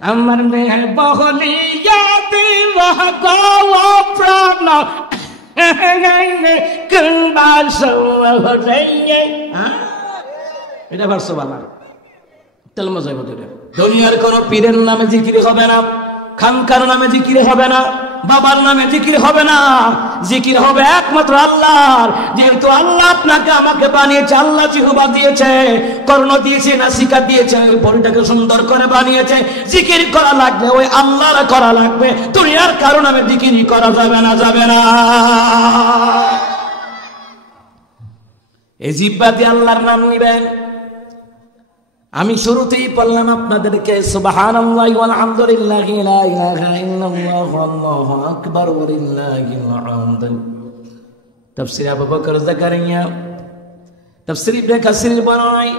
আমার মেয়ে বহলিয়াতি রহগো প্রাণ এটা পারছো বালা তেল মজাই বলতে। দুনিয়ার কোন পীরের নামে জিকির হবে না, খানকার নামে জিকির হবে না, বাবার নামে জিকির হবে না, জিকির হবে একমাত্র আল্লাহর। যেহেতু আল্লাহ আপনাকে আমাকে বানিয়েছে, আল্লাহ জিহ্বা দিয়েছে, কর্ণ দিয়েছে, নাসিকা দিয়েছে, বডিটাকে সুন্দর করে বানিয়েছে, জিকির করা লাগবে ওই আল্লাহর করা লাগবে, দুনিয়ার কারো নামে জিকির করা যাবে না, যাবে না। এই জিহ্বা দিয়ে আল্লাহর নাম নিবেন। আমি শুরুতেই বললাম আপনাদেরকে সুবহানাল্লাহি ওয়াল হামদুলিল্লাহি লা ইলাহা ইল্লাল্লাহু আল্লাহু আকবার ওয়া লিল্লাহিল হামদ। তাফসীর আবু বকর জাকারিয়া, তাফসীর ইবনে কাসির বর্ণনায়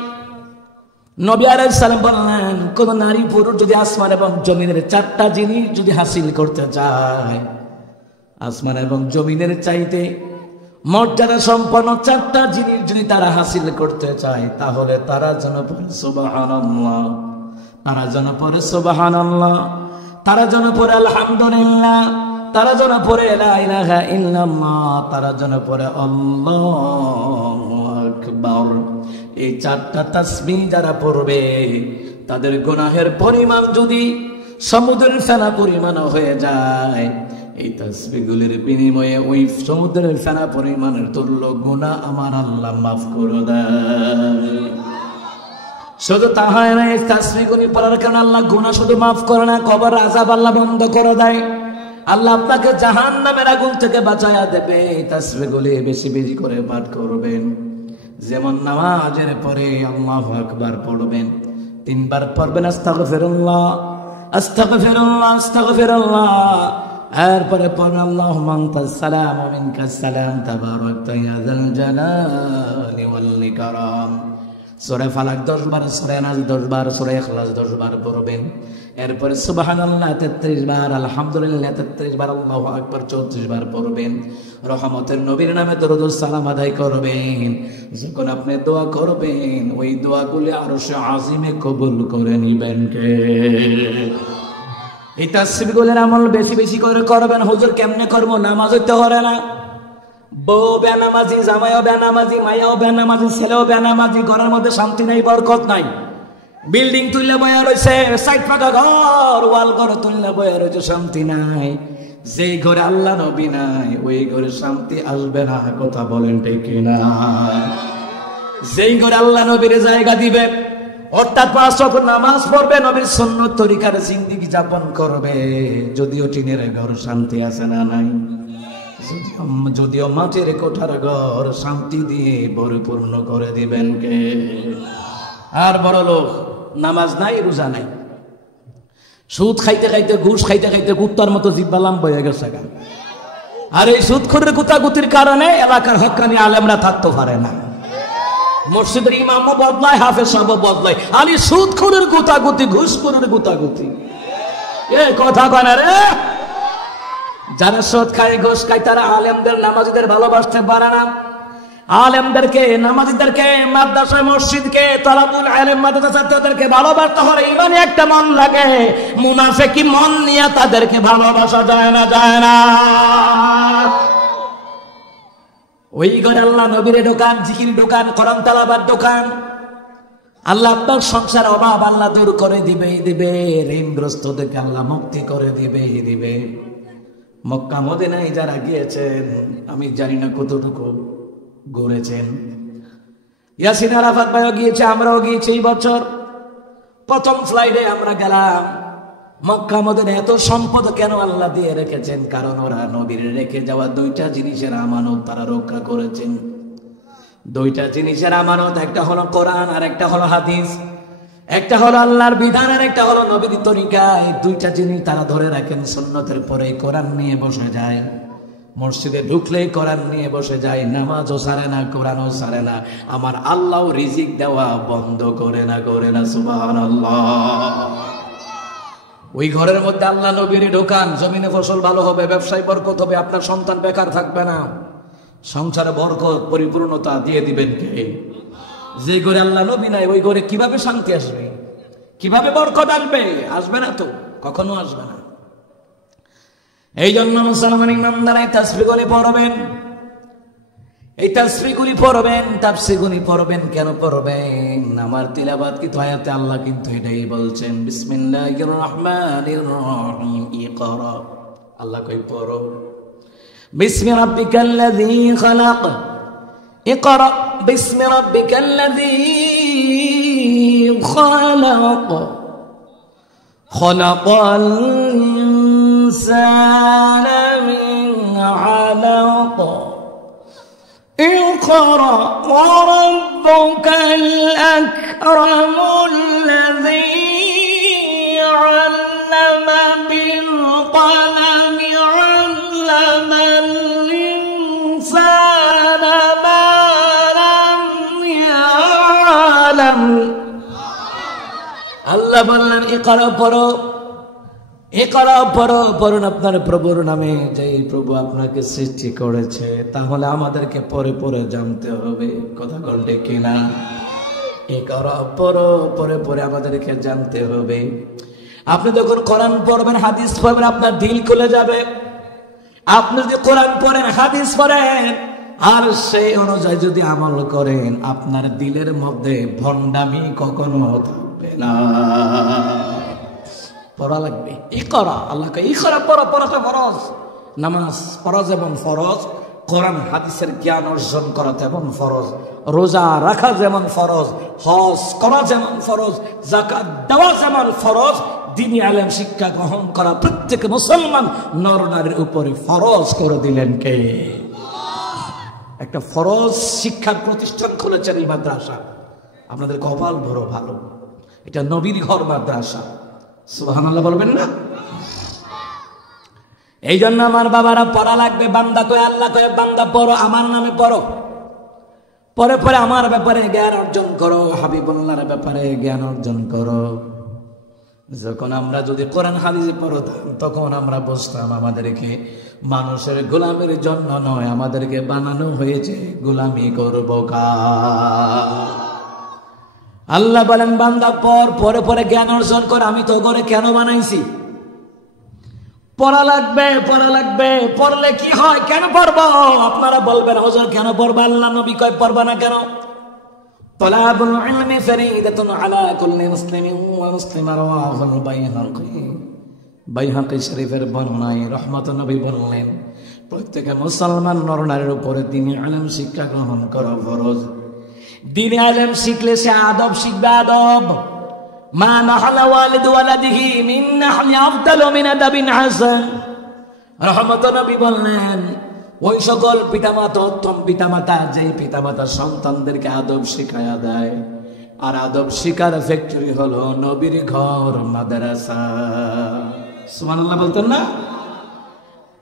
নবী আলাইহিস সালাম বললেন, কোন নারী পুরুষ যদি আসমান এবং জমিনের চারটা জিনিস যদি হাসিল করতে চায়, আসমান এবং জমিনের চাইতে মর্যাদা সম্পন্ন চারটা জিনিস যদি তারা হাসিল করতে চায়, তাহলে তারা যেন পড়ে সুবহানাল্লাহ, তারা যেন পড়ে সুবহানাল্লাহ, তারা যেন পড়ে আলহামদুলিল্লাহ, তারা যেন পড়ে লা ইলাহা ইল্লাল্লাহ, তারা যেন পড়ে আল্লাহু আকবার। এই চারটা তাসবিহ যারা পড়বে, তাদের গুনাহের পরিমাণ যদি সমুদ্রের ফেনা পরিমাণ হয়ে যায়, এই তাসবিহগুলোর বিনিময়ে ওই সমুদ্রের ফেনা পরিমাণের তুল্য গুনাহ আমার আল্লাহ মাফ করে দেয়। শুধু তা হয় না, এই তাসবিহগুলি পড়ার কারণে আল্লাহ গুনাহ শুধু মাফ করে না, কবর আযাব আল্লাহ বন্ধ করে দেয়। আল্লাহ আপনাকে জাহান্নামের আগুন থেকে বাঁচায়া দেবে। এই তাসবিহগুলি বেশি বেশি করে পাঠ করবেন। যেমন নামাজের পরে আল্লাহু আকবার পড়বেন, 3 বার পড়বেন আস্তাগফিরুল্লাহ আস্তাগফিরুল্লাহ আস্তাগফিরুল্লাহ, এরপরে পড়বেন আল্লাহুম্মা আনতাস সালাম ওয়া মিনকাস সালাম তাবারাকতা ইয়া যাল জালালি ওয়াল ইকরাম। সূরা ফালাক 10 বার, সূরা নাস 10 বার, সূরা ইখলাস 10 বার পড়বেন। এরপরে সুবহানাল্লাহ 33 বার, আলহামদুলিল্লাহ 33 বার, আল্লাহু আকবার 34 বার পড়বেন। রহমতের নবীর নামে দরুদ ও সালাম আদায় করবেন। যখন আপনি দোয়া করবেন, ওই দোয়াগুলি আরশে আজিমে কবুল করে নিবেন কে? এই তাসবিহগুলোর আমল বেশি বেশি করে করবেন। হুজুর কেমনে করবো? নামাজ হইতে হবে না, বউ বেনামাজি, জামাইও বেনামাজি, মাইয়াও বেনামাজি, ছেলেও বেনামাজি, ঘরের মধ্যে শান্তি নাই, বরকত নাই। বিল্ডিং তুললে বয়া রয়েছে, 60 পাকা ঘর, ওয়াল ঘর তুললে বয়া রয়েছে, শান্তি নাই। যেই ঘরে আল্লাহ নবী নাই, ওই ঘরে শান্তি আসবে না। কথা বলেন ঠিক কিনা? যেই ঘরে আল্লাহ নবীর জায়গা দিবে, অর্থাৎ 5 ওয়াক্ত নামাজ পড়বে, নবীর সুন্নত তরিকার জিন্দেগি যাপন করবে, যদিও টিনের ঘর শান্তি আছে না নাই, যদিও মাটির কোঠার ঘর শান্তি দিয়ে পরিপূর্ণ করে দিবেন কে? আর বড় লোক নামাজ নাই, রোজা নাই, সুদ খাইতে খাইতে, ঘুষ খাইতে খাইতে কুত্তার মতো জিব্বা লাম্বা হয়ে গেছে। আর এই সুদখোরের গুতাগুতির কারণে এলাকার হক্কানি আলেমরা থাকতে পারে না। মসজিদের ইমামও বদলায়, হাফেজ সাহেবও বদলায়, আলি সুদখোরের গুতাগুতি, ঘুষখোরের গুতাগুতি। এ কথা কয় না রে। যারা সুদ খায়, ঘুষ খায়, তারা আলেমদের, নামাজীদের ভালোবাসতে পারে না। আলেমদেরকে, নামাজীদেরকে, মাদ্রাসা মসজিদকে, তালাবুল ইলম মাদ্রাসা ছাত্রদেরকে ভালোবাসতে হলে ইমানে একটা মন লাগে। মুনাফিকি মন নিয়ে তাদেরকে ভালোবাসা যায় না, যায় না। ওই ঘরে আল্লাহ নবীর দোকান, জিকির দোকান, কোরআন তেলাওয়াত দোকান। আল্লাহ আপনার সংসার অভাব আল্লাহ দূর করে দিবে, দিবে। ঋণগ্রস্তদেরকে আল্লাহ মুক্তি করে দিবে, দিবে। মক্কা মদিনায় যারা গিয়েছেন, আমি জানি না কতটুকু ঘুরেছেন। ইয়াসিন আরাফাত ভাইও গিয়েছে, আমরাও গিয়েছি। এই বছর প্রথম ফ্লাইটে আমরা গেলাম। মক্কা মদিনা এত সম্পদ কেন আল্লাহ দিয়ে রেখেছেন? কারণ ওরা নবীর রেখে যাওয়া 2টা জিনিসের আমানত তারা রক্ষা করেছেন। 2টা জিনিসের আমানত, একটা হলো কোরআন আর একটা হলো হাদিস, একটা হলো আল্লাহর বিধান আর একটা হলো নবীর তরিকা। এই 2টা জিনিস তারা ধরে রাখেন। সুন্নতের পরে কোরআন নিয়ে বসে যায়, মসজিদে ঢুকলে কোরআন নিয়ে বসে যায়, নামাজও ছাড়ে না, কোরআনও ছাড়ে না। আমার আল্লাহ রিজিক দেওয়া বন্ধ করে না, করে না। সুবহানাল্লাহ। ওই ঘরের মধ্যে আল্লাহ নবীর ঢোকান, জমিনে ফসল ভালো হবে, ব্যবসায় বরকত হবে, আপনার সন্তান বেকার থাকবে না, সংসারে বরকত পরিপূর্ণতা দিয়ে দিবেন কে? যে ঘরে আল্লাহ নবী নাই, ওই ঘরে কিভাবে শান্তি আসবে? কিভাবে বরকত আসবে? আসবে না তো, কখনো আসবে না। এই জন্য মুসলমান ইমানদার এই তাসবিহগুলি পড়বেন, এই তাসবিহগুলি পড়বেন, তাফসীরগুলি পড়বেন। কেন পড়বেন? আমার তিলাওয়াত কি আয়াতে আল্লাহ কিন্তু এটাই বলছেন, বিসমিল্লাহির রহমানির রহিম, ইকরা। আল্লাহ কই পড়ো, বিসমি রাব্বিকাল্লাযী খালাক, ইকরা বিসমি রাব্বিকাল্লাযী খালাক, খালাকাল ইনসানা মিন আলাক, اقرأ وربك الأكرم الذي علم بالقلم علم الإنسان ما لم يعلم। আল্লাহ বললেন ইকরা পড়ো, ইকরা পড়ো, পড়ুন আপনার প্রভুর নামে, যে প্রভু আপনাকে সৃষ্টি করেছে। তাহলে আমাদেরকে পরে পরে জানতে হবে, কথা বলতে কিনা? ইকরা পড়ো, পরে পরে আমাদেরকে জানতে হবে। আপনি যখন কোরআন পড়বেন, হাদিস পড়বেন, আপনার দিল খুলে যাবে। আপনি যদি কোরআন পড়েন, হাদিস পড়েন, আর সেই অনুযায়ী যদি আমল করেন, আপনার দিলের মধ্যে ভণ্ডামি কখনো থাকবে না। পড়া লাগবে, ইকরা। আল্লাহকে ইকরা পড়ো, পড়াটা ফরজ। নামাজ পড়া যেমন ফরজ, কোরআন হাদিসের জ্ঞান অর্জন করা তেমন ফরজ। রোজা রাখা যেমন ফরজ, হজ করা যেমন ফরজ, যাকাত দেওয়া যেমন ফরজ, দ্বীনি ইলম শিক্ষা গ্রহণ করা প্রত্যেক মুসলমান নর নারীর উপরে ফরজ করে দিলেন কে? একটা ফরজ শিক্ষার প্রতিষ্ঠান খুলেছেন এই মাদ্রাসা। আপনাদের কপাল বড় ভালো, এটা নবীর ঘর মাদ্রাসা। সুবহানাল্লাহ বলবেন না? এই জন্য আমার বাবারা পড়া লাগবে। বান্দা কয়, আল্লাহ কয় বান্দা পড়ো, আমার নামে পড়ো, পরে পরে আমার ব্যাপারে জ্ঞান অর্জন করো, হাবিবুল্লাহর ব্যাপারে জ্ঞান অর্জন করো। যখন আমরা যদি কোরআন হাদিস পড়তাম, তখন আমরা বুঝতাম আমাদেরকে মানুষের গোলামের জন্য নয়, আমাদেরকে বানানো হয়েছে গোলামি করব কার। আল্লাহ বলেন বান্দা পড়, পরে পরে জ্ঞান অর্জন কর। আমি তো করে কেন বানাইছি? পড়া লাগবে, পড়া লাগবে। পড়লে কি হয়? কেন পড়বো? আপনারা বলবেন হুজুর কেন পড়বো? আল্লাহ নবী কয় পড়বা না কেন? তালাবুল ইলমি ফরিদাতুন আলা কুল্লি মুসলিমিন ওয়া মুসলিমা, রাওয়াহুল বাইহাকী। বাইহাকী শরীফের বর্ণনায় রহমত নবী বললেন, প্রত্যেক মুসলমান নর নারীর উপরে দ্বীনি ইলম শিক্ষা গ্রহণ করা ফরজ। দ্বীনি ইলম শিখলে সে আদব শিখবে, আদব। মা নাহালা ওয়ালিদু ওয়ালাদিহি মিন নাহলি আফদালু মিন আদাবিন হাসান। রহমত নবী বললেন, ওই সকল পিতামাতা, উত্তম পিতামাতা, যে পিতামাতা সন্তানদেরকে আদব শিখায়া দেয়। আর আদব শিখার ফ্যাক্টরি হলো নবীর ঘর মাদ্রাসা। সুবহানাল্লাহ বলতেন না?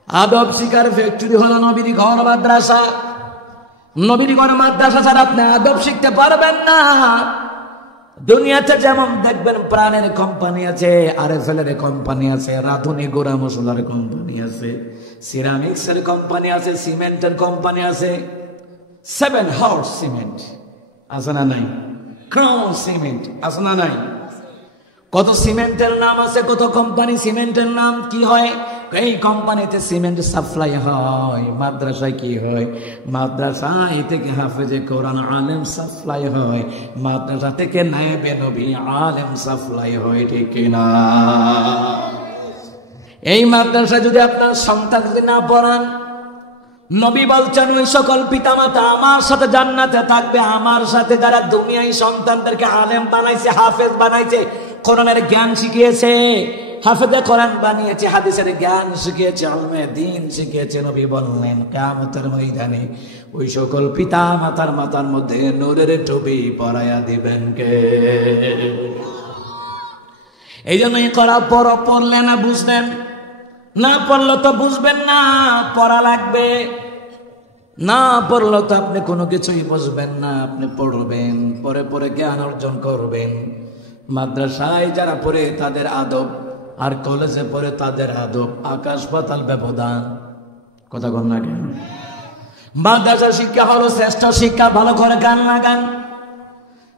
আদব শিখার ফ্যাক্টরি হলো নবীর ঘর মাদ্রাসা। নবীর ঘর মাদ্রাসা ছাড়া আপনি আদব শিখতে পারবেন না। দুনিয়াতে যেমন দেখবেন প্রাণের কোম্পানি আছে, আরএফএল কোম্পানি আছে, রাধুনি গোড়া মশলার কোম্পানি আছে, সিরামিক্সের কোম্পানি আছে, সিমেন্টের কোম্পানি আছে। 7 হাউস সিমেন্ট আছে না নাই? ক্রাউন সিমেন্ট আছে না নাই? কত সিমেন্টের নাম আছে, কত কোম্পানি সিমেন্টের নাম। কি হয়? এই কোম্পানিতে সিমেন্ট সাপ্লাই হয়। মাদ্রাসায় কি হয়? মাদ্রাসায় থেকে হাফেজে কোরআন আলেম সাপ্লাই হয়, মাদ্রাসা থেকে নায়েবে নবী আলেম সাপ্লাই হয়, ঠিক কিনা? এই মাদ্রাসা যদি আপনার সন্তান যদি না পড়ান, নবী বলছেন ওই সকল পিতামাতা আমার সাথে জান্নাতে থাকবে। আমার সাথে যারা দুনিয়ায় সন্তানদেরকে আলেম বানাইছে, হাফেজ বানাইছে, কোরআনের জ্ঞান শিখিয়েছে, হাফেজে কোরআন বানিয়েছে, হাদিসের জ্ঞান শিখিয়েছে, ইলমে দ্বীন শিখিয়েছে, নবী বললেন কিয়ামতের ময়দানে ওই সকল পিতা মাতার মাথার মধ্যে নূরের টুপি পরায়া দিবেন কে? এই জন্যই করা পড়লে না বুঝবেন, না পড়লে তো বুঝবেন না। পড়া লাগবে, না পড়লে তো আপনি কোনো কিছুই বুঝবেন না। আপনি পড়বেন, পরে পরে জ্ঞান অর্জন করবেন। মাদ্রাসায় যারা পড়ে তাদের আদব, আর কলেজে পড়ে তাদের আদব আকাশ পাতাল ব্যবধান। কথা বল না কেন? মাদ্রাসা শিক্ষা হলো শ্রেষ্ঠ শিক্ষা। ভালো করে গান লাগান।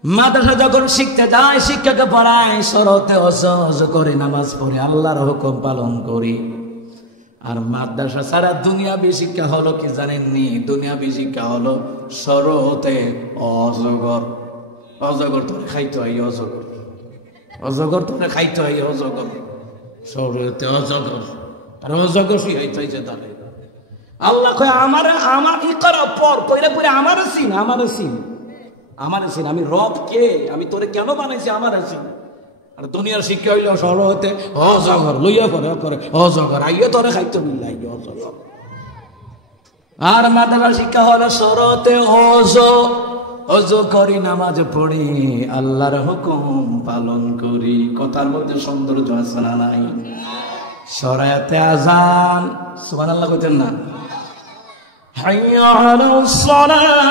মাদ্রাসা যখন শিখতে যায় শিক্ষককে পড়ায় শরতে অজু করে নামাজ পড়ে আল্লাহর হুকুম পালন করি। আর মাদ্রাসা সারা দুনিয়াবি শিক্ষা হলো কি জানেননি? দুনিয়াবি শিক্ষা হলো শরতে অজগর। অজগর তোরে খাইতে হয়, অজগর অজগর তোরে খাইতে হয়, অজগর শরতে অজগর। আর অজগর শিখাইতে হয়েছে তাহলে আল্লাহ কয় আমার ই করা পর কইরা পরে আমার সিন আমি রব কে, আমি তোরে কেন বানাইছি আমার সিন। আর দুনিয়ার শিক্ষা হইল সর হতে অজগর লইয়া করে অজগর আইয়া তোরে খাইতে মিল্লাই অজগর। আর মাদ্রাসা শিক্ষা হলো সরতে অজু করি নামাজ পড়ি আল্লাহর হুকুম পালন করি। কথার মধ্যে সৌন্দর্য আছে না নাই? সরায়াতে আজান সুবহানাল্লাহ কইতেন না? হাইয়া আলাস সালাহ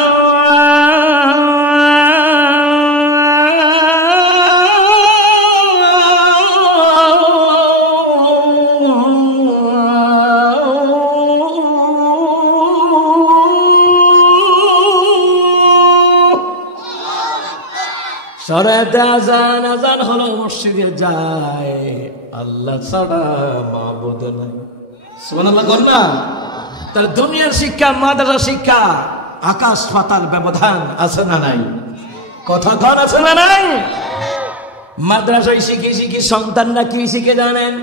সরাতে আজান। আজান হলো মসজিদে যায় আল্লাহ ছাড়া মাবুদ নাই। সুবহানাল্লাহ কর না? তাহলে দুনিয়ার শিক্ষা মাদ্রাসা শিক্ষা আকাশ পাতাল ব্যবধান আছে না নাই? কথা কর আছে না নাই? মাদ্রাসায় শিখি সন্তানরা কি শিখে জানেন?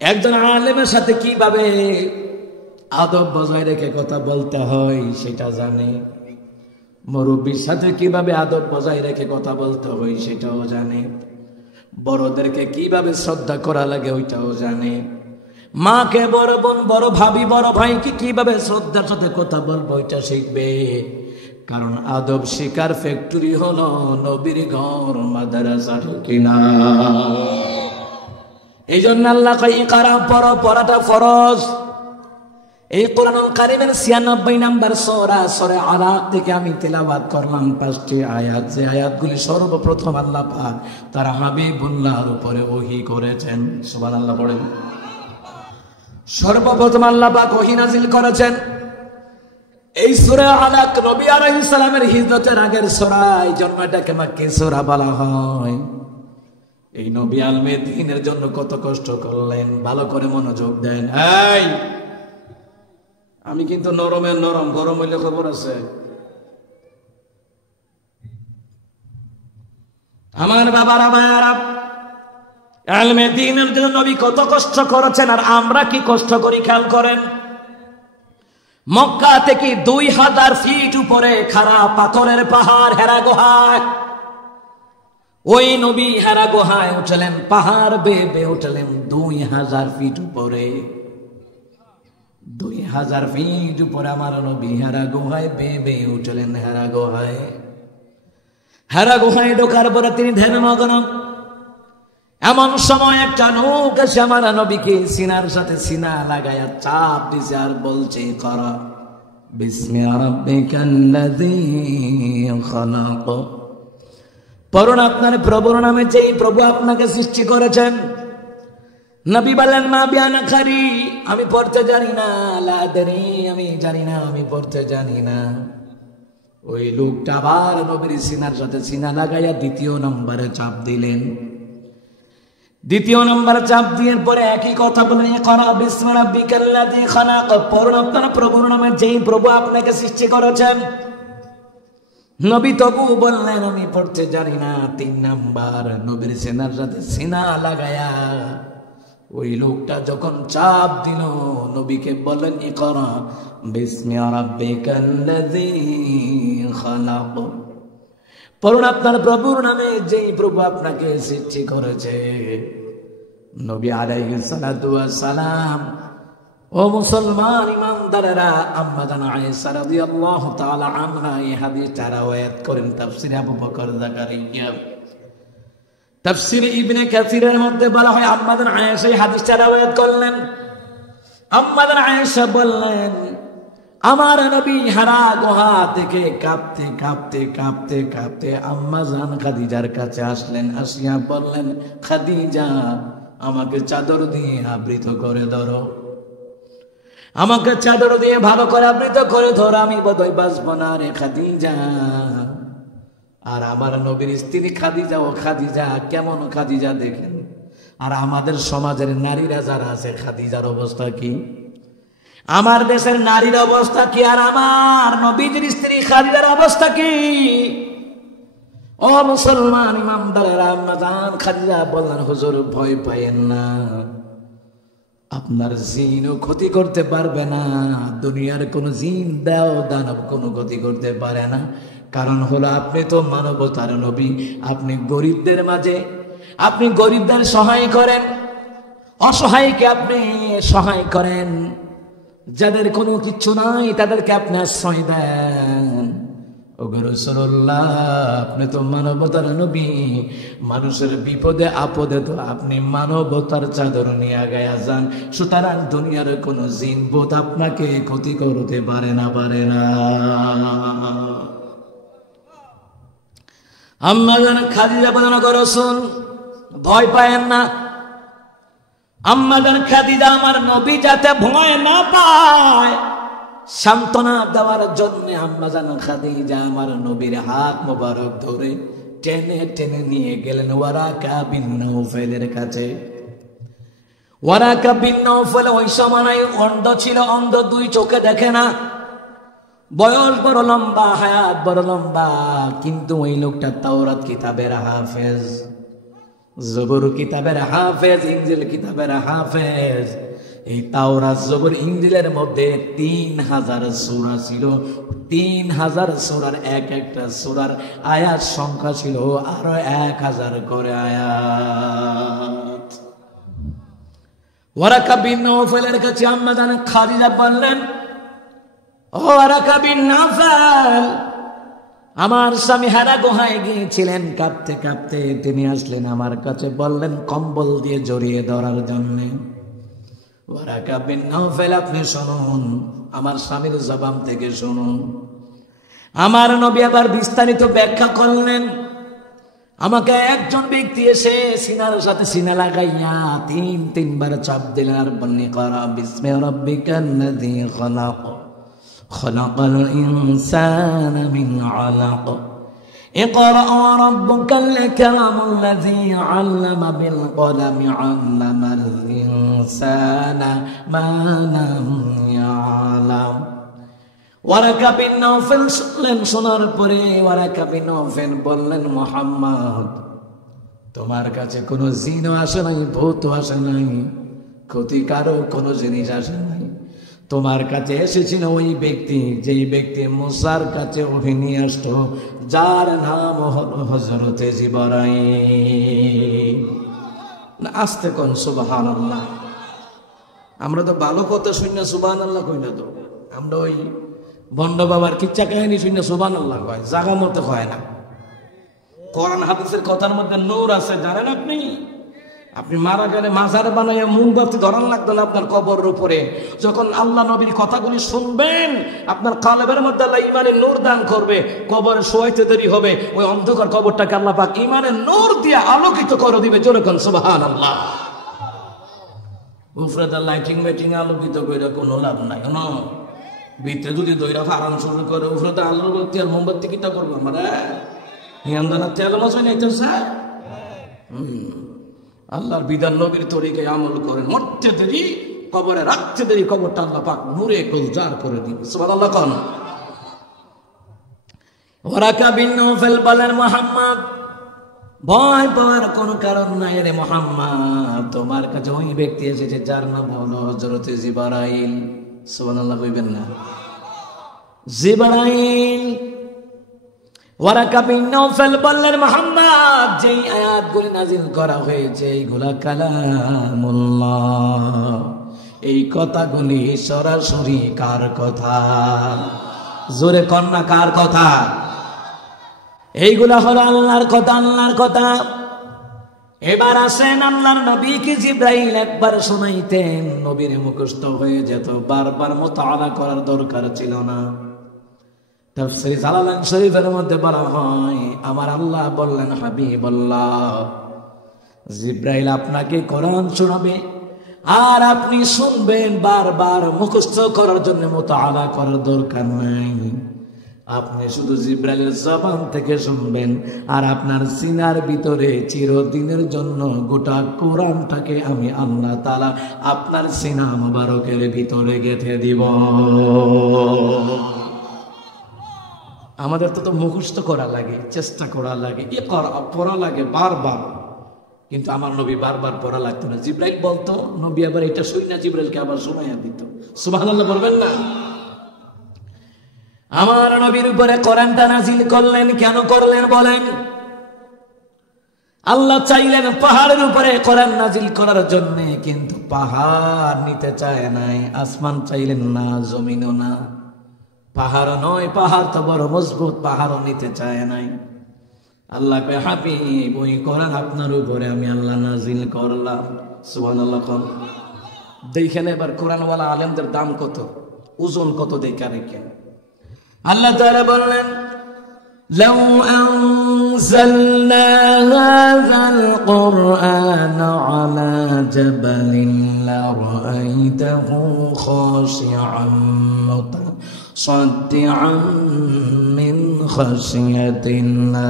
একজন আলেমের সাথে কিভাবে আদব বজায় রেখে কথা বলতে হয় সেটা জানে, মুরব্বীর সাথে কিভাবে আদব বজায় রেখে কথা বলতে হয় সেটাও জানে, বড়দেরকে কিভাবে শ্রদ্ধা করা লাগে ওইটাও জানে, মাকে বড় বোন বড় ভাবি বড় ভাইকে কিভাবে শ্রদ্ধার সাথে কথা বলবো ওইটা শিখবে। কারণ আদব শিকার ফ্যাক্টরি হলো নবীর ঘর মাদ্রাসা, কিনা? এই জন্য আল্লাহ কয় ইকরা পড়াটা ফরজ। এই কোরআনুল কারীমের ৯৬ নম্বর সূরা সূরা আলাক থেকে আমি তেলাওয়াত করলাম ৫টি আয়াত। যে আয়াতগুলি সর্বপ্রথম আল্লাহ পাক তার হাবিবুল্লাহর উপরে ওহী করেছেন। সুবহানাল্লাহ পড়েন। সর্বপ্রথম আল্লাহ পাক ওহী নাযিল করেছেন এই সূরা আলাক নবী আলাইহিস সালামের হিজরতের আগের সূরা। এই জন্য এটাকে মাক্কি সূরা বলা হয়। এই নবী আলমে দ্বীনের জন্য কত কষ্ট করলেন, ভালো করে মনোযোগ দেন। এই আমি কিন্তু নরমের নরম, গরম হইলে খবর আছে। আমার বাবারা ভাইয়ারা, ইলমে দ্বীনের জন্য নবী কত কষ্ট করেছেন আর আমরা কি কষ্ট করি খেয়াল করেন। মক্কা থেকে ২০০০ ফিট উপরে খাড়া পাথরের পাহাড় হেরা গুহায়, ওই নবী হেরা গুহায় উঠলেন, পাহাড় বেয়ে উঠলেন ২০০০ ফিট উপরে। ২০০০ ফিট উপরে আমার নবী হেরা গুহায় বেয়ে উঠলেন। হেরা গুহায় ঢোকার পরে তিনি ধ্যানমগ্ন। এমন সময় একটা নৌক এসে আমার নবীকে সিনার সাথে সিনা লাগায়া চাপ দিছে আর বলছে করা বিসমি রাব্বিকাল্লাযী খালাক। পড়ুন আপনার প্রভুর নামে, যেই প্রভু আপনাকে সৃষ্টি করেছেন। নবী বলেন মা বিয়ানা খারি, আমি পড়তে জানি না, লাদেরি আমি জানি না, আমি পড়তে জানি না। ওই লোকটা আবার নবীর সিনার সাথে সিনা লাগাইয়া দ্বিতীয় নম্বরে চাপ দিলেন। দ্বিতীয় নম্বরে চাপ দিয়ে পরে একই কথা বলেন ইকরা বিসমি রাব্বিকাল্লাযী খালাক। পড়ুন আপনার প্রভুর নামে, যেই প্রভু আপনাকে সৃষ্টি করেছেন। নবী তবু বললেন আমি পড়তে জানি না। ৩ নাম্বার নবীর সিনার সাথে সিনা লাগায়া ওই লোকটা যখন চাপ দিল, নবীকে বলেন ইকরা বিসমি রাব্বিকাল্লাযী খালাক। পড়ুন আপনার প্রভুর নামে, যেই প্রভু আপনাকে সৃষ্টি করেছে। নবী আলাইহিস সালাতু ওয়াস সালাম, ও মুসলমান ইমানদারেরা, আম্মা জান আয়েশা রাদিয়াল্লাহু তাআলা আনহা এই হাদিসটা রওয়ায়াত করেন তাফসীরে আবু বকর জাকারিয়া। তাফসীর ইবনে কাসিরের মধ্যে বলা হয় আম্মা জান আয়েশা এই হাদিসটা রওয়ায়াত করলেন। আম্মা জান আয়েশা বললেন আমার নবী হারা গুহা থেকে কাঁপতে কাঁপতে কাঁপতে কাঁপতে আম্মা জান খাদিজার কাছে আসলেন। আসিয়া বললেন খাদিজা আমাকে চাদর দিয়ে আবৃত করে ধরো, আমাকে চাদর দিয়ে ভালো করে আবৃত করে ধরো, আমি বোধহয় বাঁচব না রে খাদিজা। আর আমার নবীর স্ত্রী খাদিজা, ও খাদিজা কেমন খাদিজা দেখেন। আর আমাদের সমাজের নারীরা যারা আছে, খাদিজার অবস্থা কি, আমার দেশের নারীর অবস্থা কি, আর আমার নবীর স্ত্রী খাদিজার অবস্থা কি? ও মুসলমান ইমামদারেরা, আম্মা জান খাদিজা বললেন, হুজুর ভয় পাইয়েন না, আপনার জিনও ক্ষতি করতে পারবে না, দুনিয়ার কোন জিন দেও দানব কোনো ক্ষতি করতে পারে না। কারণ হলো আপনি তো মানবতার নবী, আপনি গরিবদের মাঝে, আপনি গরিবদের সহায় করেন, অসহায়কে আপনি সহায় করেন, যাদের কোনো কিচ্ছু নাই তাদেরকে আপনি আশ্রয় দেন। ওগো রাসূলুল্লাহ, আপনি তো মানবতার নবী, মানুষের বিপদে আপদে তো আপনি মানবতার চাদর নিয়ে গায়া যান। সুতরাং দুনিয়ার কোন জিন বোধ আপনাকে ক্ষতি করতে পারে না, পারে না। আম্মা জান খাদিজা বলেন, ওগো রাসূল ভয় পায়েন না। আম্মা জান খাদিজা আমার নবী যাতে ভয় না পায়, সান্ত্বনা দেওয়ার জন্য আম্মা জান খাদিজা আমার নবীর হাত মোবারক ধরে টেনে টেনে নিয়ে গেলেন ওয়ারাকা বিন নওফলের কাছে। ওয়ারাকা বিন নওফল ওই সময় অন্ধ ছিল, অন্ধ, দুই চোখে দেখে না, বয়স বড় লম্বা, হায়াত বড় লম্বা, কিন্তু ওই লোকটা তাওরাত কিতাবের হাফেজ, জবুর কিতাবের হাফেজ, ইনজিল কিতাবের হাফেজ। এই তাওরাত জবুর ইনজিলের মধ্যে 3000 সূরা ছিল, 3000 সূরার এক একটা সূরার আয়াত সংখ্যা ছিল আরো 1000 করে আয়াত। ওয়ারাকা বিন নওফলের কাছে আম্মা জান খাদিজা বললেন, ও ওয়ারাকা বিন নওফল, আমার স্বামী হারা গুহায় গিয়েছিলেন, কাঁপতে কাঁপতে তিনি আসলেন আমার কাছে, বললেন কম্বল দিয়ে জড়িয়ে ধরার জন্য। ওয়ারাকা বিন নওফল, আপনি শুনুন, আমার স্বামীর জবান থেকে শুনুন। আমার নবী আবার বিস্তারিত ব্যাখ্যা করলেন। আমাকে একজন ব্যক্তি এসে সিনার সাথে সিনা লাগাইয়া তিনবার চাপ দিলেন আর বললেন, ইকরা বিসমি রাব্বিকাল্লাযী খলাক, খলাকাল ইনসানা মিন আলাক, ইকরা রাব্বুকাল আকরামুল্লাযী আল্লামা বিল কলামি, আল্লামাল ইনসানা মা লাম ইয়ালাম। ওয়ারাকা বিন নওফল শুনলেন, শোনার পরে ওয়ারাকা বিন নওফল বললেন, মুহাম্মদ, তোমার কাছে কোনো জিনও আসে নাই, ভূতও আসে নাই, ক্ষতিকারক কোনো জিনিস আসে নাই, তোমার কাছে এসেছিল ওই ব্যক্তি, যেই ব্যক্তি মুসার কাছে ওঠে নিয়ে আসতো, যার নাম হলো হযরতে জিবরাইল। আস্তে কোন সুবহানাল্লাহ। আমরা তো ভালো কথা শুনে সুবহানাল্লাহ কই না, তো আমরা ওই বন্ড বাবার কিচ্ছা কাহিনী শুনে সুবহানাল্লাহ কয়, জায়গা মতো হয় না। কোরআন হাদিসের কথার মধ্যে নূর আছে, জানেন আপনি? আপনি মারা গেলে মাজার বানাইয়া মোমবাতি ধরান লাগতো না আপনার কবরের উপরে। যখন আল্লাহ নবীর কথাগুলি শুনবেন, আপনার কালবের মধ্যে আল্লাহ ইমানের নূর দান করবে, কবরে শোয়াইতে দেরি হবে, ওই অন্ধকার কবরটাকে আল্লাহ পাক ইমানের নূর দিয়ে আলোকিত করে দিবে। জোরে কোন সুবহানাল্লাহ। উপরে তার লাইটিং মেটিং আলোকিত করে কোনো লাভ নাই, না ভিতরে যদি দইরা ফারান শুরু করে, উপরে তো আলোর বাতি আর মোমবাতি কিটা করবো আমরা, হিয়ান্দানা তেল মশাই নাইতে স্যার। আল্লাহর বিধান নবীর তরিকায় আমল করেন, মরতে দেরি, কবরে রাখতে দেরি, কবরটা আল্লাহ পাক নূরে গুলজার করে দিবে। সুবহানাল্লাহ কোন। ওয়ারাকা বিন নওফল বলেন, মুহাম্মদ, ভয় পাওয়ার কোনো কারণ নাই রে মুহাম্মদ, তোমার কাছে ওই ব্যক্তি এসেছে যার নাম হলো হযরতে জিবরাইল। সুবহানাল্লাহ কইবেন না? জিবরাইল। ওয়ারাকা বিন নওফল বললেন, মুহাম্মদ, যেই আয়াতগুলি নাজিল করা হয়েছে এইগুলা কালামুল্লাহ, এই কথাগুলি সরাসরি কার কথা? জোরে কন্যা, কার কথা? এইগুলা হলো আল্লাহর কথা, আল্লাহর কথা। এবার আসেন, আল্লাহর নবীকে জিবরাইল একবার শোনাইতেন, নবীর মুখস্থ হয়ে যেত, বারবার মুতাআলা করার দরকার ছিল না। তাফসীর জালালাইন শরীফের মধ্যে বলা হয়, আমার আল্লাহ বললেন, হাবিবাল্লাহ, জিবরাইল আপনাকে কোরআন শোনাবে আর আপনি শুনবেন, বারবার মুখস্থ করার জন্য মুতাআলা করার দরকার নাই। আপনি শুধু জিব্রাইলের জবান থেকে শুনবেন, আর আপনার সিনার ভিতরে চিরদিনের জন্য গোটা কোরআনটাকে আমি আল্লাহ তাআলা আপনার সিনা মুবারকের ভিতরে গেঁথে দিব। আমাদের তো মুখস্থ করা লাগে, চেষ্টা করা লাগে, পড়া লাগে বারবার, কিন্তু আমার নবী বারবার পড়া লাগতো না। জিব্রাইল বলতো, নবী আবার এটা শুই না জিব্রাইলকে আবার শোনাইয়া দিত। সুবহানাল্লাহ বলবেন না? আমার নবীর উপরে কোরআনটা নাজিল করলেন, কেন করলেন বলেন? আল্লাহ চাইলেন পাহাড়ের উপরে কোরআন নাজিল করার জন্য, কিন্তু পাহাড় নিতে চায় নাই। আসমান চাইলেন না, জমিনও না। পাহাড় নয়, পাহাড় তো বড় মজবুত, পাহাড়ও নিতে চায় নাই। আল্লাহ কে হাবিব, ওই কোরআন আপনার উপরে আমি আল্লাহ নাজিল করলাম। সুবহানাল্লাহ। দেখেন এবার কোরআনওয়ালা আলেমদের দাম কত, ওজন কত দেখা রেখেন। আল্লাহ তাআলা বললেন, লাউ আনজালনা হাযাল কুরআন আলা জাবালিন লারাআইতাহু খাশিআন মুতাসাদ্দিআন মিন খাশিয়াতিল্লাহ।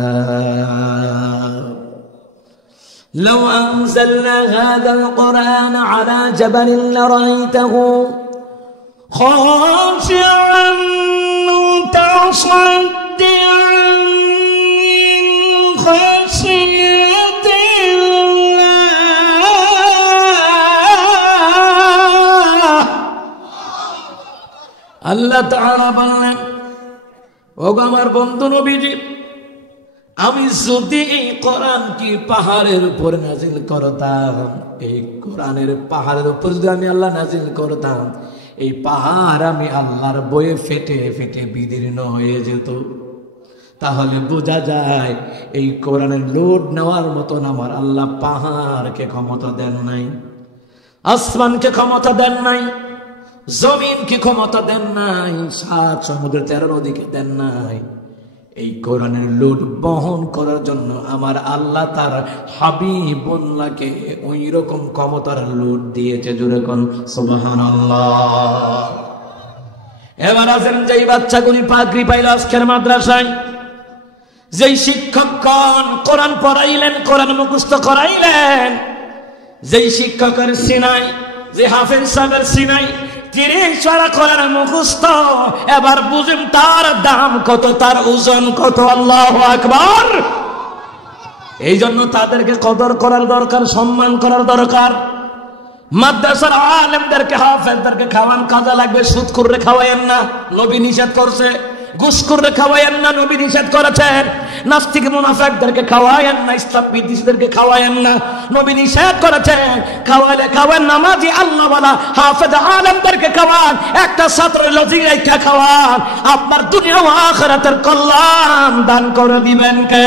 লাউ আনজালনা হাযাল কুরআন আলা জাবালিন লারাআইতাহু খাশিআন متصدعا من خشية الله। আল্লাহ তাআলা বললেন, ওগো আমার বন্ধু নবীজি, আমি যদি এই কোরআন কি পাহাড়ের উপর নাজিল করতাম, এই কোরআনের পাহাড়ের উপর যদি আমি আল্লাহ নাজিল করতাম, এই পাহাড় আমি আল্লাহর বয়ে ফেটে ফেটে বিদীর্ণ হয়ে যেত। তাহলে বোঝা যায় এই কোরআনের লোড নেওয়ার মতন আমার আল্লাহ পাহাড়কে ক্ষমতা দেন নাই, আসমানকে ক্ষমতা দেন নাই, জমিনকে ক্ষমতা দেন নাই, 7 সমুদ্র 13 নদীকে দেন নাই। এই কোরআনের লোড বহন করার জন্য আমার আল্লাহ তার হাবিবুল্লাহকে ওই রকম ক্ষমতার লোড দিয়েছে। জোরে কোন সুবহানাল্লাহ। এবার আসেন, যেই বাচ্চাগুলি পাগড়ি পাইল আজকের মাদ্রাসায়, যেই শিক্ষকগণ কোরআন পড়াইলেন, কোরআন মুখস্থ করাইলেন, যেই শিক্ষকের সিনাই, যে হাফেজ সাহেবের সিনাই 30 পারা কোরআন মুখস্থ, এবার বুঝেন তার দাম কত, তার ওজন কত। আল্লাহু আকবার। এই জন্য তাদেরকে কদর করার দরকার, সম্মান করার দরকার। মাদ্রাসার আলেমদেরকে, হাফেজদেরকে খাওয়ান কাজে লাগবে। সুদখোররে খাওয়ায়েন না, নবী নিষেধ করছে। ঘুষখোররে খাওয়ায়েন না, নবী নিষেধ করেছেন। নাস্তিক মুনাফিকদেরকে খাওয়ায়েন না, ইসলাম বিদ্বেষীদেরকে খাওয়ায়েন না, নবী নিষেধ করেছেন। খাওয়ালে খাওয়ান, নামাজি আল্লাহ ওয়ালা হাফেজ আলেমদেরকে খাওয়ান, একটা ছাত্র লজিক রেখা খাওয়ান, আপনার দুনিয়া ও আখিরাতের কল্যাণ দান করে দিবেন কে?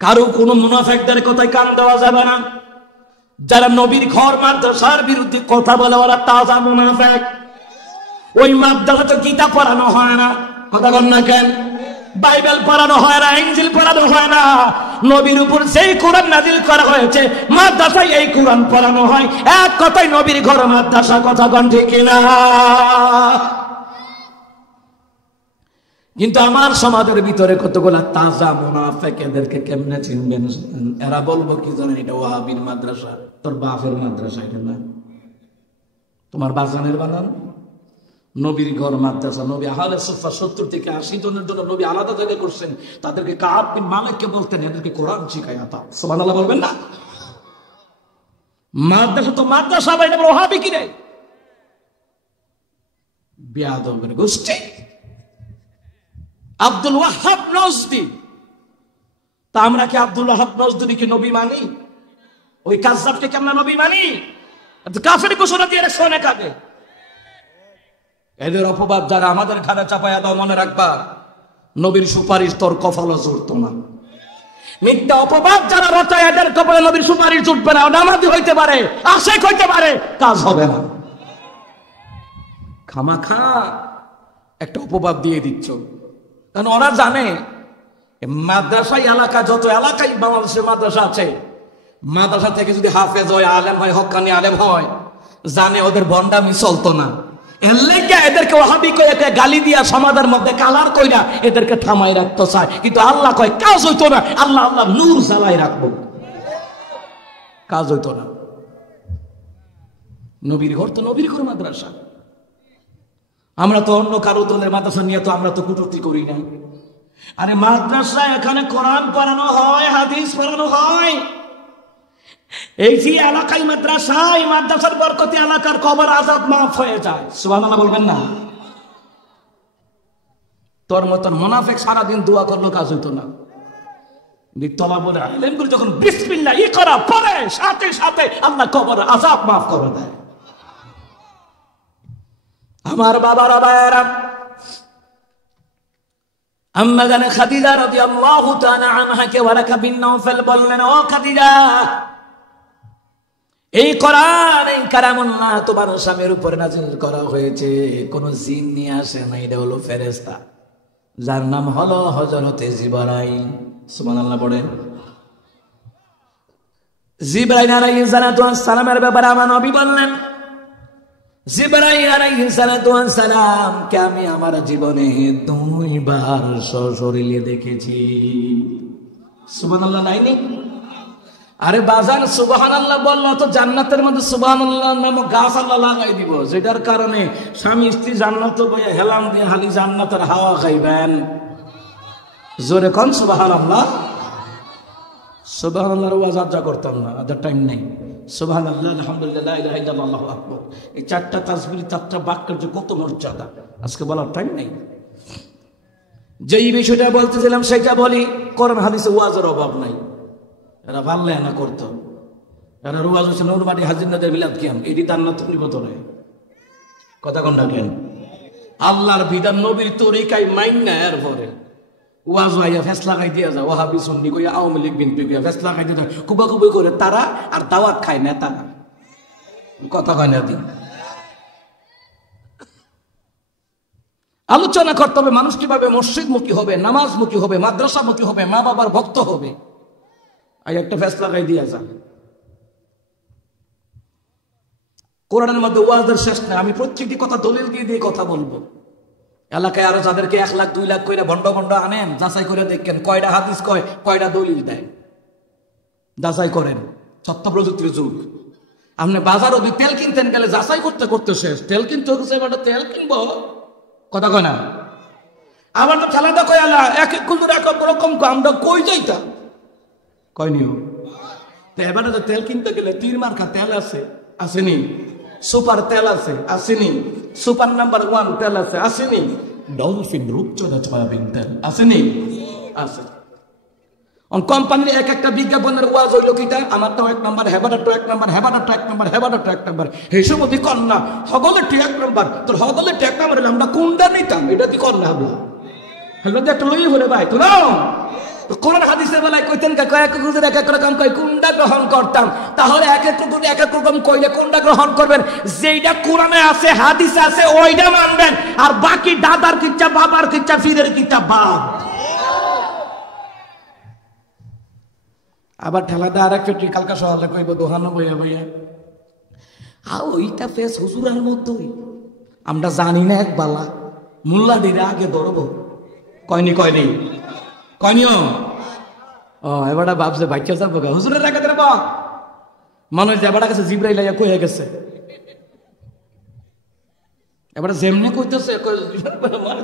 কারো কোনো মুনাফিকদের কথায় কান দেওয়া যাবে না। যারা নবীর ঘর মাদ্রাসার বিরুদ্ধে কথা বলে, ওরা তাজা মুনাফিক। ওই মাদ্রাসাতে কিতাব পড়ানো হয় না, কথা বল না কেন? বাইবেল পড়ানো হয় না, ইনজিল পড়ানো হয় না। নবীর উপর সেই কোরআন নাজিল করা হয়েছে, মাদ্রাসায় এই কোরআন পড়ানো হয়। এক কথায় নবীর ঘর মাদ্রাসা, কথা কোন ঠিক কিনা? কিন্তু আমার সমাজের ভিতরে কতগুলা তাজা মুনাফিক, এদেরকে কেমনে চিনবেন? এরা বলবো কি জানেন, এটা ওয়াহাবীর মাদ্রাসা। তোর বাপের মাদ্রাসা এটা না, তোমার বাজানের বানান। নবীর ঘর মাদ্রাসা, নবী আহলে সুফা 70 থেকে 80 জনের জন্য নবী আলাদা জায়গা করছেন। তাদেরকে কাব বিন মালিককে বলতেন, এদেরকে কোরআন শিখায়া দাও। সুবহানাল্লাহ বলবেন না? মাদ্রাসা তো মাদ্রাসা, ভাই, এটা ওয়াহাবী কি রে? বিয়াদবের গোষ্ঠী। আব্দুল ওয়াহাব নজদি, তা আমরা কি আব্দুল ওয়াহাব নজদিকে নবী মানি? ওই কাযযাবকে কি আমরা নবী মানি? কাফের ঘোষণা দিয়ে শোনে কাকে? এদের অপবাদ যারা আমাদের ঘাড়ে চাপায়া দাও, মনে রাখবা নবীর সুপারিশ তোর কপালে জুটতো না। মিথ্যা অপবাদ যারা রটায়, এদের কপালে নবীর সুপারিশ জুটবে না। নামাজি হইতে পারে, আশিক হইতে পারে, কাজ হবে না। খামাখা একটা অপবাদ দিয়ে দিচ্ছ, কারণ ওরা জানে মাদ্রাসায় এলাকা, যত এলাকায় বাংলাদেশের মাদ্রাসা আছে, মাদ্রাসা থেকে যদি হাফেজ হয়, আলেম হয়, হক্কানি আলেম হয়, জানে ওদের ভণ্ডামি চলতো না। এর লেগে এদেরকে ওয়াহাবি কইয়া গালি দিয়া সমাজের মধ্যে কালার কইরা এদেরকে থামাই রাখতে চায়, কিন্তু আল্লাহ কয় কাজ হইতো না, আল্লাহ আল্লাহ নূর জ্বালাই রাখবো, কাজ হইতো না। নবীর ঘর তো নবীর ঘর মাদ্রাসা। আমরা তো অন্য কারো দলের মাদ্রাসা নিয়ে তো আমরা তো কটূক্তি করি না। আরে মাদ্রাসা এখানে কোরআন পড়ানো হয়, হাদিস পড়ানো হয়। এই যে এলাকায় মাদ্রাসা, এই মাদ্রাসার বরকতে এলাকার কবর আযাব মাফ হয়ে যায়। সুবহানাল্লাহ বলবেন না? তোর মতন মুনাফিক সারাদিন দোয়া করলো কাজ হইতো না। তলাবুল ইলম যখন বিসমিল্লাহ ইকরা পড়ে, সাথে সাথে আল্লাহ কবর আযাব মাফ করে দেয়। আমার বাবারা ভাইয়েরা, আম্মা জানে খাদিজা রাদিয়াল্লাহু তাআলা আনহাকে ওয়ারাকা বিন নাওফাল বললেন, ও খাদিজা, এই কোরআন এই কালামুল্লাহ তোমার স্বামীর উপর নাযিল করা হয়েছে, কোন জিন নিয়ে আসে না, এটা হলো ফেরেশতা, যার নাম হলো হযরতে জিবরাইল। সুবহানাল্লাহ বলেন। জিবরাইল আলাইহিস সালাতু ওয়াস সালামের ব্যাপারে আমার নবী বললেন, জিবরাইল আলাইহিস সালাতু ওয়াস সালাম কে আমি আমার জীবনে 2 বার সশরীরে দেখেছি। সুবহানাল্লাহ নাইনি? আরে বাজার সুবহানাল্লাহ বললো তো জান্নাতের মধ্যে সুবহানাল্লাহ নামক গাছ আল্লাহ লাগাই দিব, যেটার কারণে স্বামী স্ত্রী জান্নাত বইয়া হেলাম দিয়ে হালি জান্নাতের হাওয়া খাইবেন। জোরে কোন সুবহানাল্লাহ। সুবহানাল্লাহর ওয়াজ আজ করতাম না, আদার টাইম নেই। সুবহানাল্লাহ, আলহামদুলিল্লাহ, লা ইলাহা ইল্লাল্লাহ, আল্লাহু আকবার, এই 4টা তাসবিহ 4টা বাক্যের যে কত মর্যাদা আজকে বলার টাইম নেই। যেই বিষয়টা বলতেছিলাম সেটা বলি। কোরআন হাদিসে ওয়াজের অভাব নাই, এরা পারলে না করতো। এরা রোয়াজ হচ্ছে নৌরবাড়ি হাজির নদের বিলাদ কিয়াম, এটি তার না তুমি কত রে কথা কন ডাকেন। আল্লাহর বিধান নবীর তরিকায় মাইন না, এরপরে ওয়াজ হইয়া ফেসলা খাই দিয়া যায়, ওয়াহাবি সুন্নি কইয়া আওয়ামী লীগ বিএনপি কইয়া ফেসলা খাই দিয়ে কুবাকুবি করে তারা, আর দাওয়াত খায় না তারা, কথা কয় না। দিন আলোচনা করতে হবে মানুষ কিভাবে মসজিদমুখী হবে, নামাজমুখী হবে, মাদ্রাসামুখী হবে, মা বাবার ভক্ত হবে। আর একটা ফেসলা খাই দিয়া যায়। কোরআনের মধ্যে ওয়াজের শেষ না, আমি প্রত্যেকটি কথা দলিল দিয়ে দিয়ে কথা বলবো। এলাকায় আরো যাদেরকে 1 লাখ 2 লাখ করে ভণ্ড ভণ্ড আনেন, যাচাই করে দেখেন কয়টা হাদিস কয়, কয়টা দলিল দেয়, যাচাই করেন। তথ্য প্রযুক্তির যুগ। আপনি বাজার অবধি তেল কিনতেন গেলে যাচাই করতে করতে শেষ। তেল কিনতে হচ্ছে, এবার তেল কিনবো, কথা কয় না। আবার তো খেলাটা কয় আলা এক এক কুলুর এক রকম, আমরা কই যাইতাম কয়নিও। তো এবারে তো তেল কিনতে গেলে 3 মার্কা তেল আছে, আসেনি? সুপার তেল আছে, আসেনি? সুপার নাম্বার 1 তেল আছে, আসেনি? ডলফিন রূপচর্চা সয়াবিন তেল আসেনি? আছে। কোম্পানির এক একটা বিজ্ঞাপনের ওয়াজ হইল কিটা, আমারটাও 1 নাম্বার, হেবারটাও 1 নাম্বার, হেবারটাও 1 নাম্বার, হেবারটাও 1 নাম্বার। হিসেব মধ্যে কর না, হগলের 1 নাম্বার, তোর হগলের 1 নাম্বার হলে আমরা কোনটা নিতাম, এটা তুই কর না। হাবলা হলো একটা লই হলে ভাই তো না। কোরআন হাদিসের বেলায় কইতেন এক কুকুরের এক এক রকম কই, কোনটা গ্রহণ করতাম। তাহলে এক এক কুকুর এক এক রকম কইলে কোনটা গ্রহণ করবেন? যেইটা কোরআনে আছে হাদিসে আছে ওইটা মানবেন, আর বাকি দাদার কিচ্ছা বাবার কিচ্ছা ফিরের কিচ্ছা বাদ। আবার ঠেলাটা আর এক ফ্যাক্টরি কালকা সকালে কইব দোহানো বইয়া বইয়া, ওইটা ফেস হুজুরার মতোই, আমরা জানি না এক বালা মোল্লা দিরা আগে ধরবো। কয়নি কয়নি কয়নিও। এবার ভাবছে বাচ্চা যাবো হুজুরের আগে ধরবো, মনে হয় এবার কাছে জিবরাইল আইয়া কইয়া গেছে। এবার যেমনি কইতেছে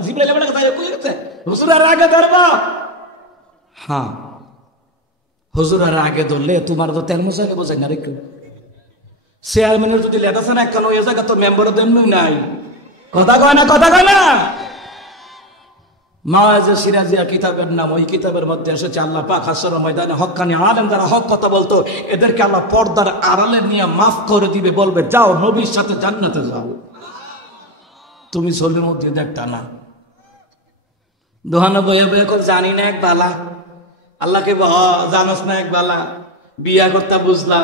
জিবরাইল এবার কাছে কইয়া গেছে হুজুরের আগে ধরবো। হ্যাঁ, হুজুরের আগে ধরলে তোমার তো তেল মশাকে বোঝাই না রে কেউ। চেয়ারম্যানের যদি লেট আছে না একখান হয়ে যায়, তোর মেম্বারও তেমনি নাই, কথা কয় না, কথা কয় না। মাওয়াজে সিরাজিয়া কিতাবের নাম, ওই কিতাবের মধ্যে এসেছে আল্লাহ পাক হাসরের ময়দানে হক্কানি আলেম যারা হক কথা বলতো এদেরকে আল্লাহ পর্দার আড়ালে নিয়ে মাফ করে দিবে, বলবে যাও নবীর সাথে জান্নাতে যাও। তুমি ছবির মধ্যে দেখতা না, দোহানো বইয়া বইয়া করে জানি না এক বালা, আল্লাহকে জানোস না এক বালা, বিয়া করতে বুঝলা,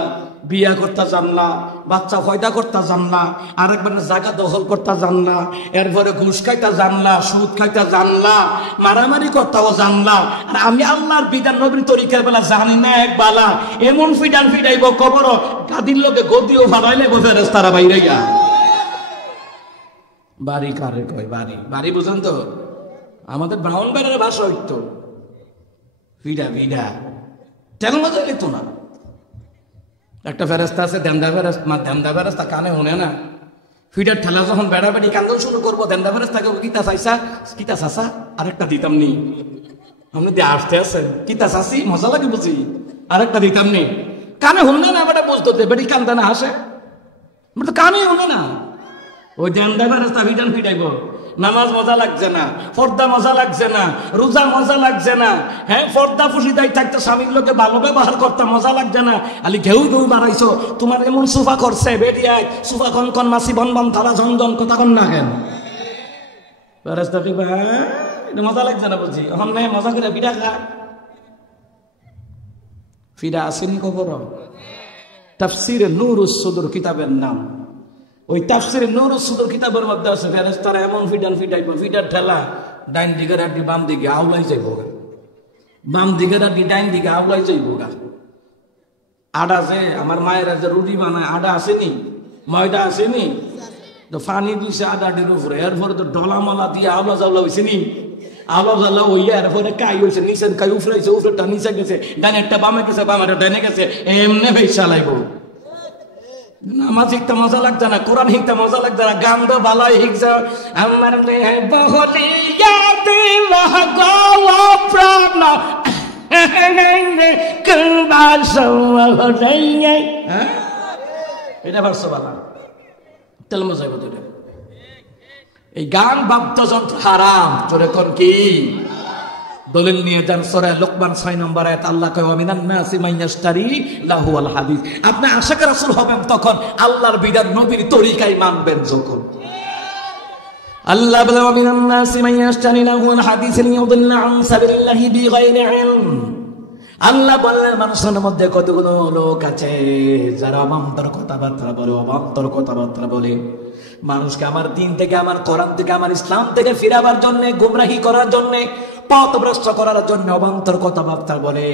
বিয়া করতে জানলা, বাচ্চা ফয়দা করতে জানলা, আরেকবার জায়গা দখল করতে জানলা, এরপরে ঘুষ খাইতে জানলা, সুদ খাইতে জানলা, মারামারি করতেও জানলা। আর আমি আল্লাহর বিধান নবীর তরিকার বেলা জানি না এক বালা, এমন ফিডান ফিডাইব কবর কাদির লোকে গদিও ফালাইলে ফেরেশতারা বাইরে গিয়া। বাড়ি কারে কয়? বাড়ি বাড়ি বুঝেন তো? আমাদের ব্রাহ্মণবাড়ির ভাষা হইতো ভিডা ভিডা, তেল মজা লিখতো না। একটা ফেরেস্তা আছে দেন্দা ফেরেস্তা কানে শুনে না। ফিডার ঠেলা যখন বেড়াবেড়ি কান্দন শুরু করবো, দেন্দা ফেরেস্তাকে কিতা চাইসা কিতা চাষা আরেকটা দিতাম নি, আপনি দিয়ে আসতে আছেন কিতা চাষি মজা লাগে বুঝি, আরেকটা দিতাম নি। কানে শুনলে না বেটা বুঝতো বেড়ি কান্দা না আসে, তো কানে শুনে না। ওই দেন্দা ফেরেস্তা ফিডান ফিডাইব, নামাজ মজা লাগছে না, পর্দা মজা লাগছে না, রোজা মজা লাগছে না, হ্যাঁ পর্দা ফুসিদাই থাকতে স্বামীর লোকে ভালো ব্যবহার করতে মজা লাগছে না, আলি ঘেউ ঘেউ বাড়াইছো, তোমার এমন সুফা করছে বেরিয়ায় সুফা কন কন মাসি বন বন থালা ঝনঝন কথা কন না কেন? ফেরেশতা কি এটা মজা লাগছে না বুঝি, এখন নাই মজা করে পিঠা খা। ফিরা আসেনি খবর? তাফসিরে নূরুস সুদূর কিতাবের নাম। ওই তাফসিরে নূরুস সুদূর কিতাবের মধ্যে আছে ফেরেশতারা এমন ফিডান ফিডাইব, ফিডার ঠেলা ডাইন দিকের আড্ডি বাম দিকে আউলাই যাইব গা, বাম দিকের আড্ডি ডাইন দিকে আউলাই যাইব গা। আডা যে আমার মায়েরা যে রুটি বানায়, আডা আসেনি, ময়দা আসেনি, তো ফানি দিছে আডাটির উপরে, এরপরে তো ডলামালা দিয়ে আওলা জাওলা হয়েছে নি, আওলা জাওলা হইয়া এরপরে কাই হয়েছে, নিচের কাই উফরাইছে, উফরেটা নিচে গেছে, ডাইনেরটা বামে গেছে, বামেরটা ডাইনে গেছে, এমনি ভাই চালাইব। নামাজ শিখতে মজা লাগছে না, কোরআন শিখতে মজা লাগছে না, গান তো ভালোই শিখছে। আমার এটা পারছো বালা, তেল মজা কত। এই গান বাদ্যযন্ত্র হারাম, তোরে কোন কি দলিল নিয়ে যান সূরা লোকমান 6 নম্বর আয়াত, আল্লাহ কয় ওয়া মিনান নাসি মান ইয়াশতারি লাহুল হাদিস। আপনি আশিক রাসূল হবেন তখন আল্লাহর বিধান নবীর তরিকায় মানবেন যখন। আল্লাহ বলে ওয়া মিনান নাসি মান ইয়াশতারি লাহুল হাদিস লিইউদিল্লা আন সাবিলিল্লাহি বিগাইরি ইলম। আল্লাহ বললেন মানুষের মধ্যে কতগুলো লোক আছে যারা অবান্তর কথাবার্তা বলে, অবান্তর কথাবার্তা বলে মানুষকে আমার দিন থেকে, আমার কোরআন থেকে, আমার ইসলাম থেকে ফিরাবার জন্য, গুমরাহি করার জন্য, পথভ্রষ্ট করার জন্য অবান্তর কথাবার্তা বলে।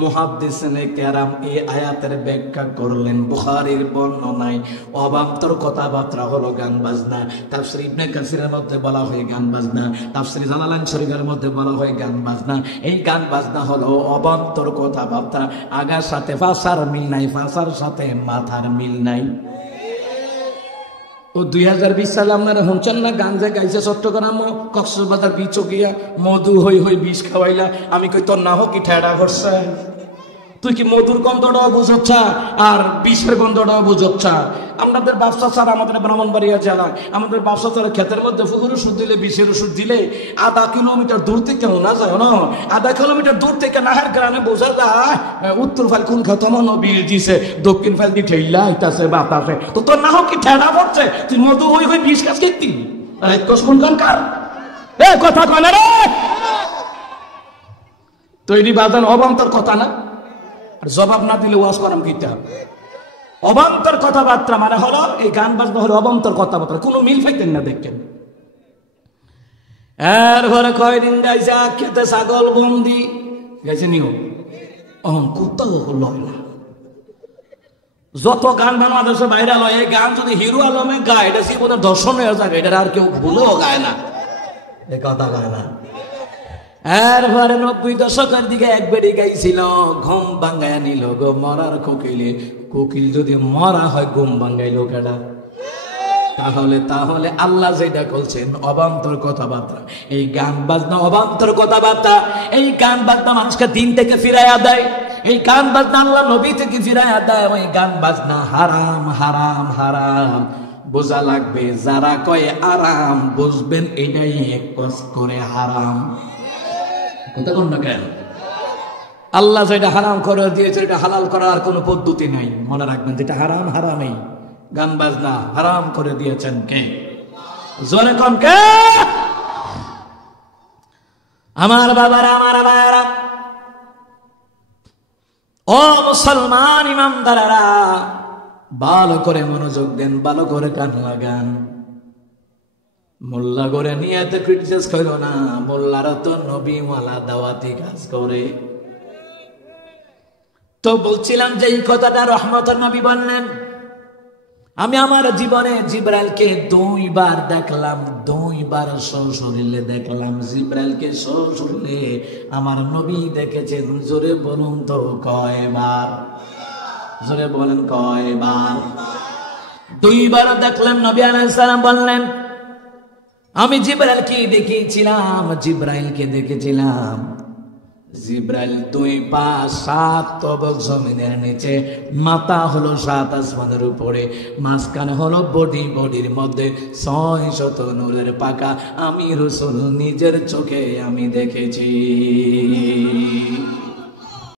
মুহাদ্দিসিনে কেরাম এই আয়াতের ব্যাখ্যা করলেন, বুখারীর বর্ণনায় অবান্তর কথাবার্তা হলো গান বাজনা। তাফসীর ইবনে কাসিরের মধ্যে বলা হয় গান বাজনা, তাফসীর জালালাইন শরীফের মধ্যে বলা হয় গান বাজনা। এই গান বাজনা হলো অবান্তর কথাবার্তা, আগার সাথে ফাসার মিল নাই, ফাসার সাথে মাথার মিল নাই। ও 2020 সালে আপনারা শুনছেন না গাঞ্জা গাইছে চট্টগ্রাম কক্সবাজার বিচ গিয়া মধু হই হই বিষ খাওয়াইলা। আমি কই তোর না হোক কি ঠেড়া করছে, তুই কি মধুর গন্ধটাও বুঝচ্ছা আর বিষের গন্ধটাও বুঝচ্ছা? আমাদের ব্যবসা ছাড়া, আমাদের ব্রাহ্মণবাড়িয়া জেলা, আমাদের ব্যবসা ছাড়া ক্ষেতের মধ্যে পুকুর ওষুধ দিলে, বিষের ওষুধ দিলে 1/2 কিলোমিটার দূর থেকে শোনা যায় না, 1/2 কিলোমিটার দূর থেকে নাহের গ্রামে বোঝা যায় উত্তর ফাল কোন খেত মনো বিষ দিছে, দক্ষিণ ফাল দিয়ে ঠেইলা আইতাছে বাতাসে। তো তোর না হোক কি ঠেড়া পড়ছে, তুই মধু হই হই বিষ কাজ খেতি কার কথা কয় না রে? তৈরি বাজান অবান্তর কথা না, জবাব না দিলে ওয়াজ করাম কিতা। অবান্তর কথাবার্তা মানে হলো এই গান বাজনা হলো অবান্তর কথাবার্তা, কোনো মিল পাইতেন না দেখেন। এরপরে কয়দিন গাইছে খেতে ছাগল বন্দি গেছে নিও, কুত্তা লয় না। যত গান বাংলাদেশে বাইরে লয়, এই গান যদি হিরো আলমে গায় এটা জীবনের দর্শন হয়ে যায়, এটা আর কেউ ভুলেও গায় না, এ কথা গায় না। এরপরে 90 দশকের দিকে এক বেড়ি গাইছিল, ঘুম ভাঙ্গায় নিল গো মরার কোকিলে। কোকিল যদি মরা হয় ঘুম ভাঙ্গাইল কেডা? তাহলে আল্লাহ যেটা বলছেন অবান্তর কথাবার্তা, এই গান বাজনা অবান্তর কথাবার্তা। এই গান বাজনা মানুষকে দিন থেকে ফিরাইয়া দেয়, এই গান বাজনা আল্লাহ নবী থেকে ফিরাইয়া দেয়। ওই গান বাজনা হারাম হারাম হারাম বোঝা লাগবে, যারা কয় আরাম বুঝবেন এটাই এক করে হারাম। আল্লাহ যেটা হারাম করে দিয়েছে এটা হালাল করার কোন পদ্ধতি নাই, মনে রাখবেন। যেটা হারাম হারামই, গান বাজনা হারাম করে দিয়েছেন কে? জোরে কোন কে? আমার বাবারা, আমার ভাইয়েরা, ও মুসলমান ইমানদারেরা, ভালো করে মনোযোগ দেন, ভালো করে কান লাগান। মোল্লা করে নিয়ে তো ক্রিটিসাইজ করো না, মোল্লারা তো নবীওয়ালা দাওয়াতি কাজ করে। তো বলছিলাম যে এই কথাটা রহমতের নবী বললেন, আমি আমার জীবনে জিব্রাইলকে 2 বার দেখলাম, 2 বার সশরীরে দেখলাম। জিব্রাইলকে সশরীরে আমার নবী দেখেছেন। জোরে বলুন তো কয়বার? জোরে বলেন কয়বার? 2 বার দেখলাম। নবী আলাইহিস সালাম বললেন, আমি জিব্রাইলকে দেখেছিলাম, জিব্রাইলকে দেখেছিলাম। জিব্রাইল 2 পা 7 তবক জমিনের নিচে, মাথা হলো 7 আসমানের উপরে, মাঝখানে হলো বডির মধ্যে 600 নূরের পাকা। আমি রাসূল নিজের চোখে আমি দেখেছি।